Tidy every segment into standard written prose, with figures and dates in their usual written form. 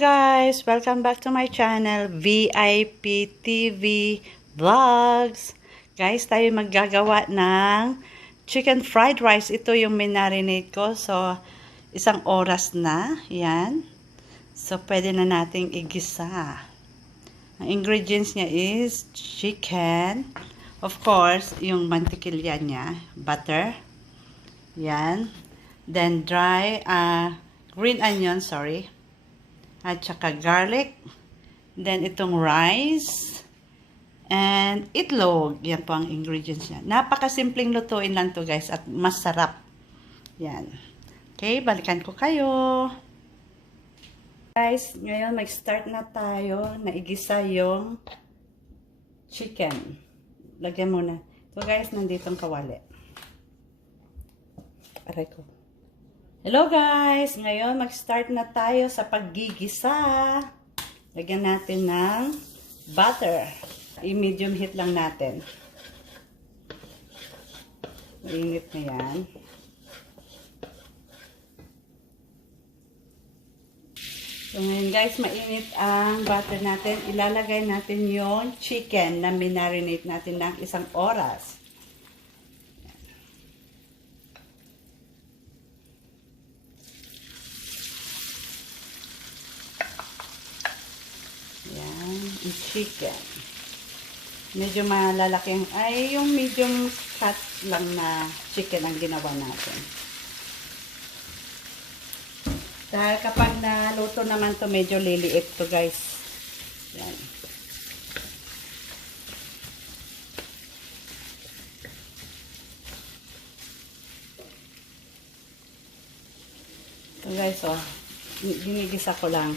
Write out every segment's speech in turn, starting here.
Guys, welcome back to my channel, VIP TV Vlogs. Guys, tayo maggagawa ng chicken fried rice. Ito yung minarinate ko. So, 1 oras na. Yan. So, pwede na nating igisa. Ang ingredients niya is chicken. Of course, yung mantikilya niya. Butter. Yan. Then, green onion, sorry. At saka garlic. Then, itong rice. And itlog. Yan po ang ingredients niya. Napakasimpleng lutuin lang to guys. At masarap. Yan. Okay, balikan ko kayo. Guys, ngayon mag-start na tayo na igisa yung chicken. Lagyan muna. So guys, nandito ang kawali. Aray ko. Hello guys! Ngayon, mag-start na tayo sa paggigisa. Lagyan natin ng butter. I-medium heat lang natin. Mainit na yan. So ngayon guys, mainit ang butter natin. Ilalagay natin yung chicken na minarinate natin ng 1 oras. Yung chicken. Medyo malalaki ay yung medium cut lang na chicken ang ginawa natin. Dahil kapag naluto naman to medyo liliit to guys. Yan. So guys, ginigisa ko lang.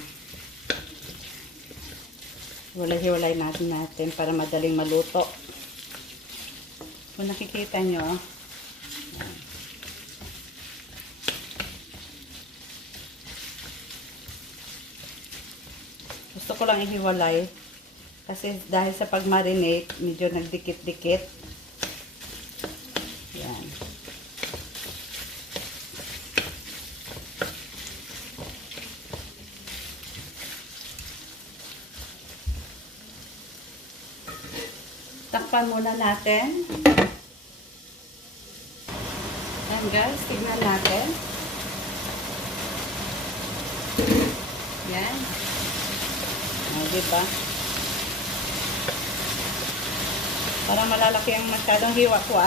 Hiwalay-hiwalay natin para madaling maluto. Kung nakikita nyo, gusto ko lang ihiwalay kasi dahil sa pag-marinate, medyo nagdikit-dikit. Yan. Takpan muna natin. Ayan guys, tignan natin. Yan. Diba? Parang malalaki ang masyadong hiwa ko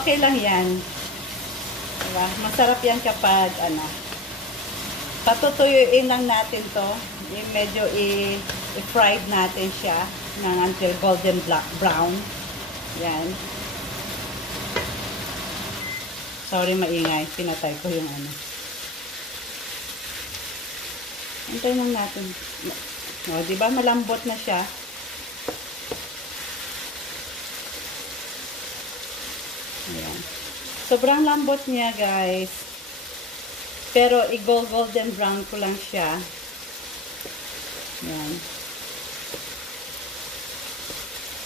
Okay lang yan. Diba? Masarap yan kapag patutuyuin lang natin to. Medyo i-fried natin siya until golden brown. Yan. Sorry, maingay. Pinatay ko yung Antayin lang natin. No, diba malambot na siya? Ayan. Sobrang lambot niya, guys. Pero i-golden brown ko lang siya. Yan.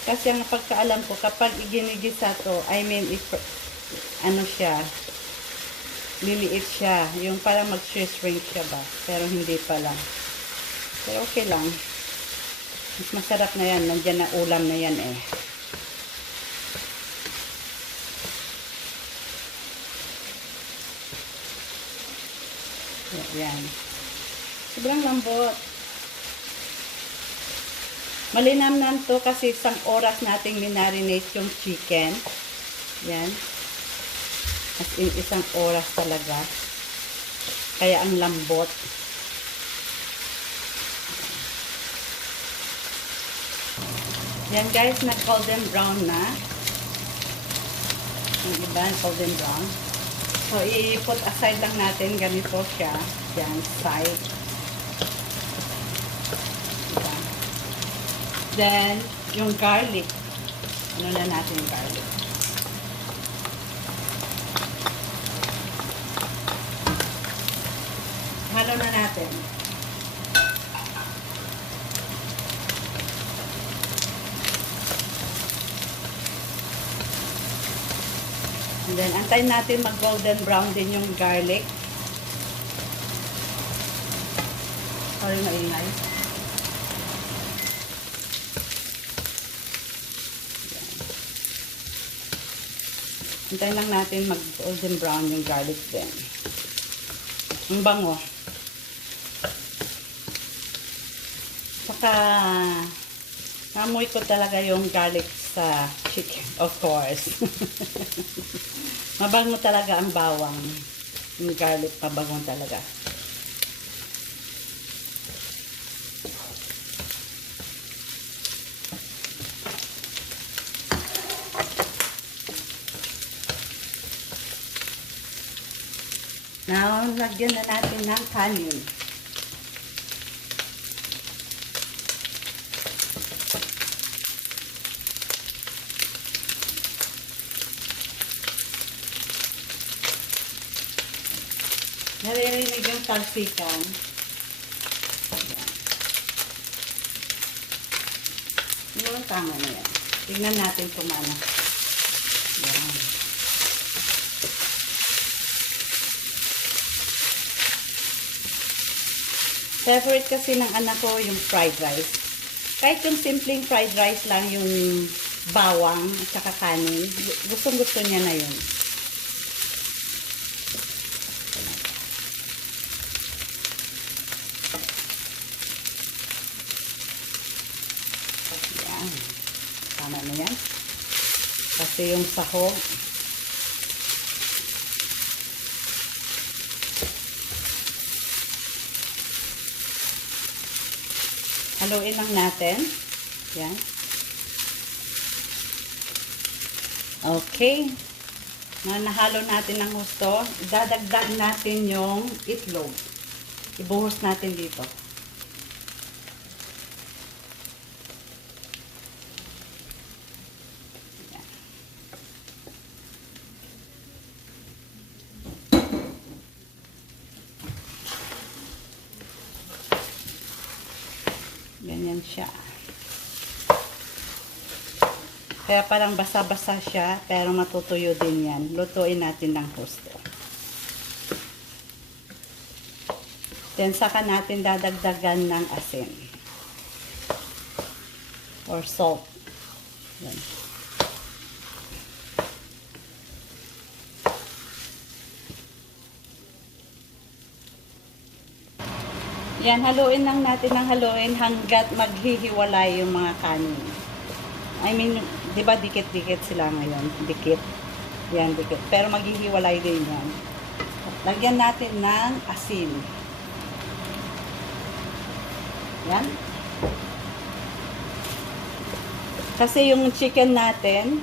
Kasi ang pagkaalam ko, kapag iginigisa to, siya, liliit siya. Yung parang mag-shrink siya ba? Pero hindi pala. Pero okay lang. Mas masarap na yan. Nandiyan na ulam na yan eh. Yan. Sobrang lambot. Malinamnam to kasi 1 oras nating minarinate yung chicken. Yan. As in 1 oras talaga. Kaya ang lambot. Yan guys, nag-golden brown na. Yung iba, golden brown. So, i-put aside lang natin. Ganito siya. Yan, side. Then, yung garlic. Ano na natin yung garlic? Halo na natin. And then, antayin natin mag-golden brown din yung garlic. Sorry, maingay. Hintayin lang natin mag-golden brown yung garlic din. Ang bango. Saka, namoy ko talaga yung garlic sa chicken, of course. Mabango talaga ang bawang. Yung garlic, mabango talaga. Now, lagyan na natin ng kanin. Naririnig yung talsikan. Yung tama na yan. Tingnan natin kung ano. Yan. Favorite kasi ng anak ko yung fried rice. Kahit yung simpleng fried rice lang, yung bawang at saka kanin, gustong-gusto niya na yun. Yan. Tama na yan. Kasi yung sahog, haluin lang natin. Yan. Okay. Nahalo natin ng gusto. Dadagdag natin yung itlog. Ibuhos natin dito. Ganyan siya. Kaya parang basa-basa siya, pero matutuyo din yan. Lutuin natin ng husto. Then, saka natin dadagdagan ng asin. Or salt. Yan. Yan, haluin lang natin ng haluin hanggat maghihiwalay yung mga kanin. I mean, di ba dikit-dikit sila ngayon? Dikit. Yan, dikit. Pero maghihiwalay din yan. Lagyan natin ng asin. Yan. Kasi yung chicken natin,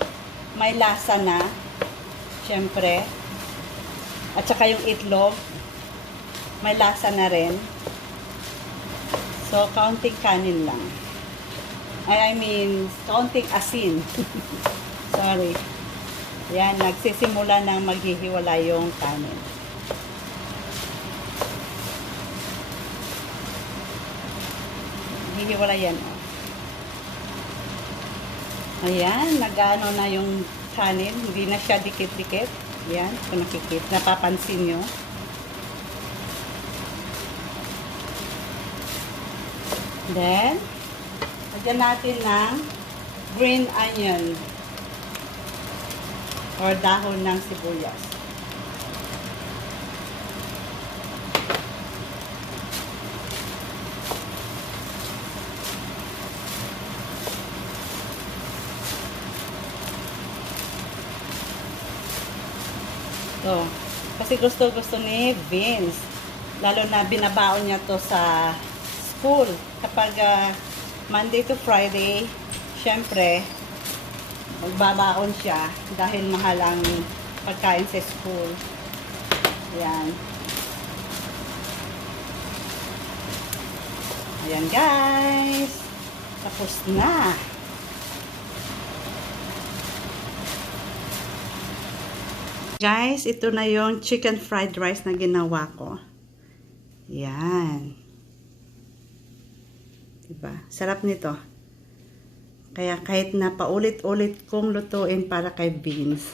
may lasa na. Siyempre. At saka yung itlog, may lasa na rin. So, kaunting kanin lang. I mean, kaunting asin. Sorry. Yan, nagsisimula ng maghihiwala yung kanin. Maghihiwala yan. Oh. Ayan, nag-ano na yung kanin. Hindi na siya dikit-dikit. Yan, kung nakikita, napapansin nyo. Then, lagyan natin ng green onion or dahon ng sibuyas. So, kasi gusto ni Vince. Lalo na binabaon niya to sa school. Kapag Monday to Friday, syempre, magbabaon siya dahil mahal ang pagkain sa school. Ayan. Ayan guys. Tapos na. Guys, ito na yung chicken fried rice na ginawa ko. Yan. Diba? Sarap nito. Kaya kahit na paulit-ulit kong lutuin para kay Vince,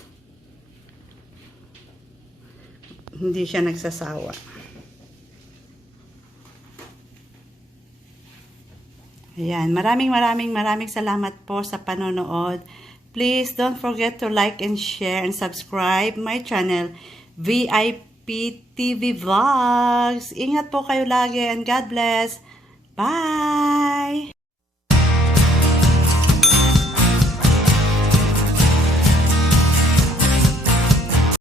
hindi siya nagsasawa. Ayan, maraming salamat po sa panonood. Please don't forget to like and share and subscribe my channel, VIP TV Vlogs. Ingat po kayo lagi and God bless. Bye!